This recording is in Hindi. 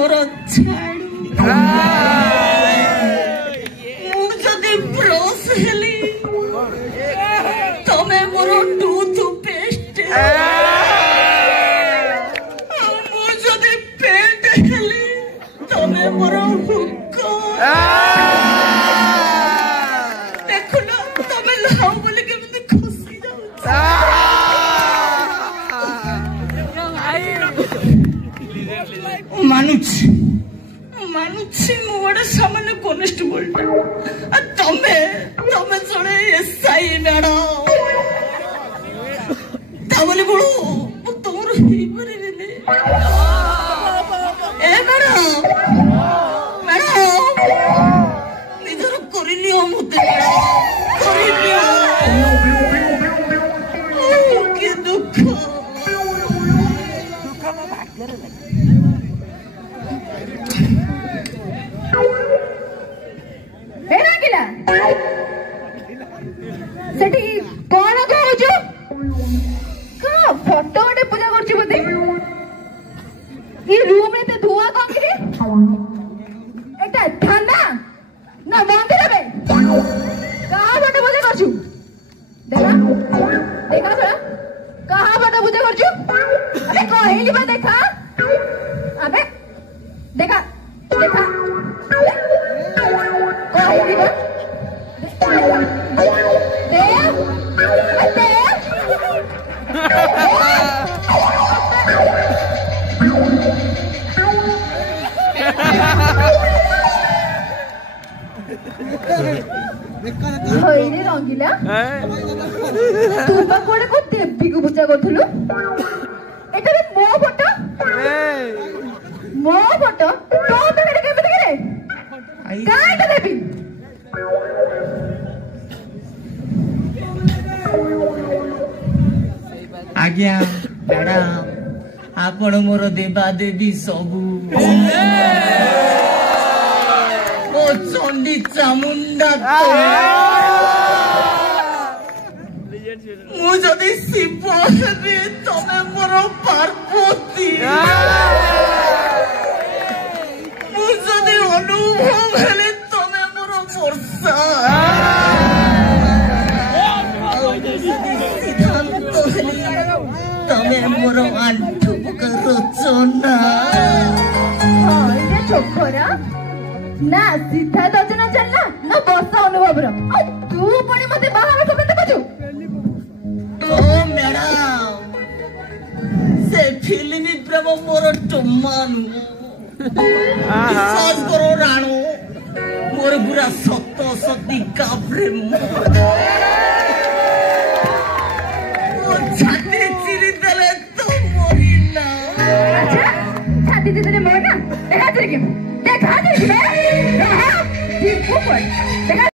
मोर छाड़ू मुझे ब्रश हेली तमे मोर टूथ पेस्ट मुझे पेंट हेली तमे मोर हुक देखुना तमे लाओ बोले केमती खुशी जाऊ मानुछि मानुछि मु गोटे सामान्य कॉन्स्टेबल तमे तमे जड़े एसआई मैडम ताबले बोलो मु तोर ही परिबेले ए मैडम मैडम निजर करिलियो मुते करिलियो के दुख दुख म भाग्य रे सेठी कौन कहूछु का फोटो गोटे पूजा करछु बोते ई रूम रे ते धुआ कम करे एटा थाना ना मंदिर बे कहां फोटो पूजा करछु देखा देखा थोड़ा कहां फोटो पूजा करछु अबे कहली बा देखा अबे देखा देखा कहली बा हईरे रंगीला तू बा कोडे को देवी को पूजा करथुलु एटा रे मो फोटो तो केडे केबे करे काईटा देवी आज्ञा मैडम आपण मोर देवा देवी सबू ओ चंडी चामुंडा मु जदि शिव हेबी तमे मोर पार्वती मु जदि अनुभव हेले तमे मोर वर्षा तमे मोर आंठू रचना छोकरा ना सीधा रचना चलना ना बसा अनुभव तू पुणी मते बाहर कमेंट कछु ओ मैडम से फिल्म प्रेम मोर टमानु विश्वास करो राणू मोर पूरा सत सती का प्रेम छाती चिरी देले तो मोरी ना अच्छा छाती चिरी मोरी ना देखा तेरे देखा तेरे देखा